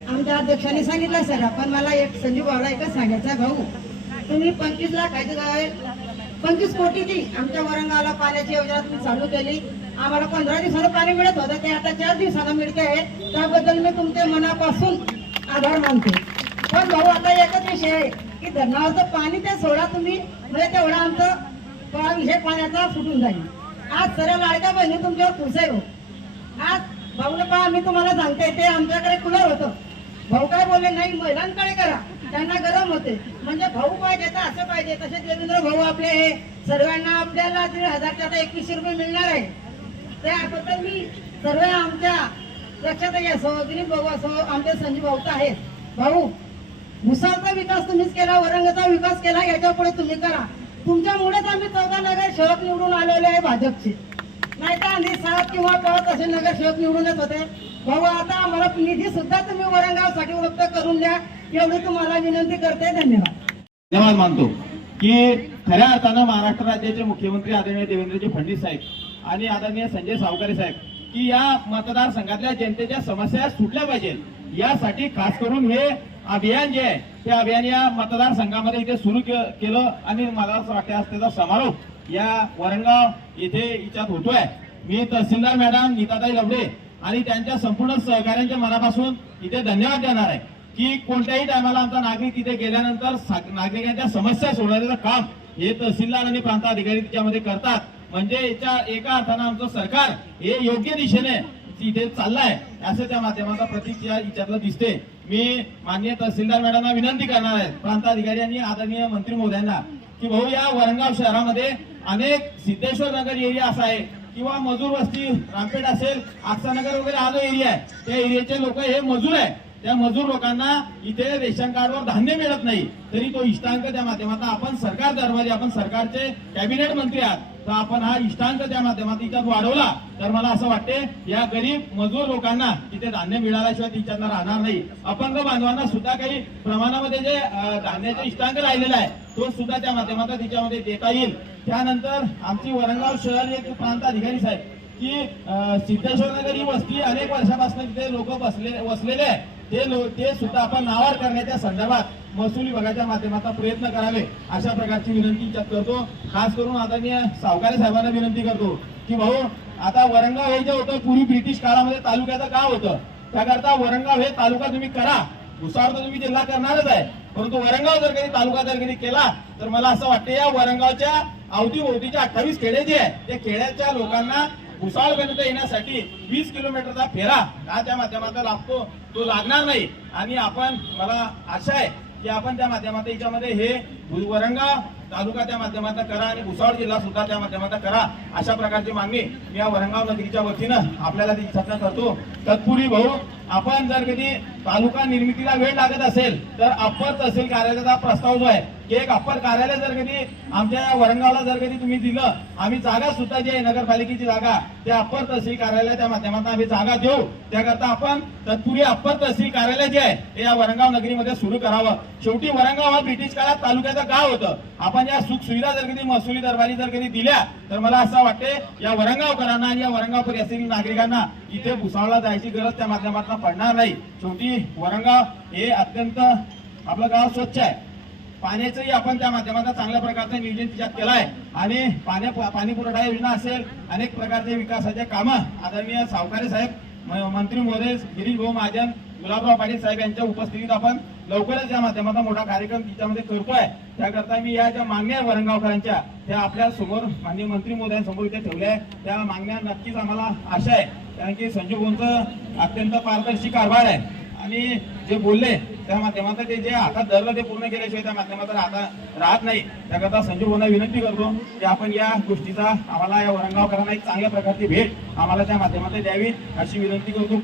आमच्या अध्यक्षांनी सांगितलं सर, पण मला एक संजीव भावला एकच सांगायचा, भाऊ तुम्ही 25 लाख 25 कोटीची आमच्या वरंगाला पाण्याची योजना तुम्ही चालू केली. आम्हाला 15 दिवसानं पाणी मिळत होतं, ते आता 4 दिवसानं मिळते आहे. त्याबद्दल मी तुमचे मनापासून आभार मानते. पण भाऊ आता एकच विषय आहे की धरणावरचं पाणी ते सोडा तुम्ही, म्हणजे तेवढा आमचं विषय पाण्याचा सुटून जाईल. आज सर्व लाडक्या बहिणी तुमच्यावर खुश आहे. आज भाऊला पहा, मी तुम्हाला सांगते, ते आमच्याकडे कूलर होतं. भाऊ काय बोलले, नाही महिलांकडे करा, त्यांना गरम होते. म्हणजे भाऊ पाहिजे तर असं पाहिजे. तसेच देवेंद्र भाऊ आपले हे सर्वांना आपल्याला 1,500 आता 2100 रुपये मिळणार आहे. त्याबद्दल मी सर्व आमच्या लक्षात असो, दिलीप भाऊ असो, आमचे संजीव भाऊ तर आहेत. भाऊ भुसावळचा विकास तुम्हीच केला, वरंगचा विकास केला, याच्या पुढे तुम्ही करा. तुमच्यामुळेच आम्ही 14 नगरसेवक निवडून आलेले आहे भाजपचे. नाही तर आधी 7 किंवा 5 असे नगरसेवक निवडून येत होते. भाऊ आता आम्हाला निधी सुद्धा तुम्ही वरंगावसाठी उपलब्ध करून द्या, एवढी तुम्हाला विनंती करते. धन्यवाद. धन्यवाद मानतो की खऱ्या अर्थानं महाराष्ट्र राज्याचे मुख्यमंत्री आदरणीय देवेंद्रजी फडणवीस साहेब आणि आदरणीय संजय सावकारे साहेब की या मतदारसंघातल्या जनतेच्या समस्या सुटल्या पाहिजेत, यासाठी खास करून हे अभियान जे आहे ते अभियान या मतदारसंघामध्ये इथे सुरू केलं. आणि मला असं वाटतं आज त्याचा समारोप या वरंगाव येथे इच्छात होतोय. मी तहसीलदार मॅडम नीताताई लवडे आणि त्यांच्या संपूर्ण सहकार्यांच्या मनापासून इथे धन्यवाद देणार आहे की कोणत्याही टायमाला आमचा नागरिक तिथे गेल्यानंतर नागरिकांच्या समस्या सोडवण्याचं काम हे तहसीलदार आणि प्रांत अधिकारी त्याच्यामध्ये करतात. म्हणजे याच्या एका अर्थानं आमचं सरकार हे योग्य दिशेने इथे चाललंय असं त्या माध्यमाचा प्रतीक या याच्यातलं दिसते. मी माननीय तहसीलदार मॅडमना विनंती करणार आहे, प्रांत अधिकारी आणि आदरणीय मंत्री महोदयांना की भाऊ या वरंगाव शहरामध्ये अनेक सिद्धेश्वर नगर एरिया असा आहे किंवा मजूर वस्ती रामपेठ असेल, आक्सानगर वगैरे हा जो एरिया आहे त्या एरियाचे लोक हे मजूर आहे. त्या मजूर लोकांना इथे रेशन कार्डवर धान्य मिळत नाही, तरी तो इष्टांक त्या माध्यमातून आपण सरकार दरबारी, आपण सरकारचे कॅबिनेट मंत्री आहात, तर आपण हा इष्टांक त्या माध्यमातून इथं वाढवला तर मला असं वाटते या गरीब मजूर लोकांना इथे धान्य मिळाल्याशिवाय तिच्यातनं राहणार नाही. अपंग बांधवांना सुद्धा काही प्रमाणामध्ये जे धान्याचे इष्टांक राहिलेला आहे तो सुद्धा त्या माध्यमातून तिच्यामध्ये देता येईल. त्यानंतर आमची वरंगाव शहर एक प्रांत अधिकारी साहेब की सिद्धेश्वर नगर ही वस्ती अनेक वर्षापासून तिथे लोक वसलेले आहे, ते सुद्धा आपण नावार करण्याच्या संदर्भात महसूल विभागाच्या माध्यमातून प्रयत्न करावे अशा प्रकारची विनंती करतो. खास करून आदरणीय सावकारे साहेबांना विनंती करतो की भाऊ आता वरंगाव हे जे होतं पूर्वी ब्रिटिश काळामध्ये तालुक्याचं गाव होतं, त्याकरता वरंगाव हे तालुका तुम्ही करा. भुसावळ तर तुम्ही जिल्हा करणारच आहे, परंतु वरंगाव जर कधी तालुका जर कधी केला तर मला असं वाटतं या वरंगावच्या अवतीभोवतीच्या 28 खेडे जे आहे त्या खेड्याच्या लोकांना भुसावळपर्यंत येण्यासाठी 20 किलोमीटरचा फेरा हा त्या माध्यमातून लागतो, तो लागणार नाही. आणि आपण मला आशा आहे की आपण त्या माध्यमातून याच्यामध्ये हे वरंगाव तालुका त्या माध्यमातून करा आणि भुसावळ जिल्हा सुद्धा त्या माध्यमातून करा अशा प्रकारची मागणी मी या वरंगाव नगरीच्या वतीनं आपल्याला ती इच्छा करतो. तत्पूर्वी भाऊ आपण जर कधी तालुका निर्मितीला वेळ लागत असेल तर अप्पर तहसील कार्यालयाचा प्रस्ताव जो आहे की एक अप्पर कार्यालय जर कधी आमच्या या वरंगावला जर कधी तुम्ही दिलं, आम्ही जागा सुद्धा जी आहे नगरपालिकेची जागा त्या अप्पर तहसील कार्यालयाच्या माध्यमातून आम्ही जागा देऊ. त्याकरता आपण तत्पूर्वी अप्पर तहसील कार्यालय जे आहे ते या वरंगाव नगरीमध्ये सुरू करावं. शेवटी वरंगाव हा ब्रिटिश काळात तालुक्याचं गाव होतं. आपण या सुख सुविधा जर कधी महसुली दरबारी जर कधी दिल्या तर मला असं वाटते या वरंगावकरांना आणि या वरंगाव परिसरातील नागरिकांना इथे भुसावळला जायची गरज त्या माध्यमातून पडणार नाही. शेवटी वरंगाव हे अत्यंत आपलं गाव स्वच्छ आहे. पाण्याचंही आपण त्या माध्यमातून चांगल्या प्रकारचं नियोजन तिच्यात केलं आहे आणि पाणी पुरवठा योजना असेल, अनेक प्रकारचे विकासाचे कामं आदरणीय सावकारे साहेब, मंत्री महोदय गिरीश भाऊ महाजन, गुलाबराव पाटील साहेब यांच्या उपस्थितीत आपण लवकरच या माध्यमातून मोठा कार्यक्रम तिच्यामध्ये करतोय. त्याकरता मी या ज्या मागण्या वरंगावकरांच्या त्या आपल्या समोर माननीय मंत्री महोदयांसमोर इथे ठेवल्या आहे. त्या मागण्या नक्कीच आम्हाला आशा आहे, कारण की संजीव भाऊंचं अत्यंत पारदर्शी कारभार आहे आणि जे बोलले त्या माध्यमातून ते जे हातात धरलं ते पूर्ण केल्याशिवाय त्या माध्यमातून राहत नाही. त्याकरता संजीव भाऊंना विनंती करतो की आपण या गोष्टीचा आम्हाला या वरंगावकरांना एक चांगल्या प्रकारची भेट आम्हाला त्या माध्यमातून द्यावी अशी विनंती करतो.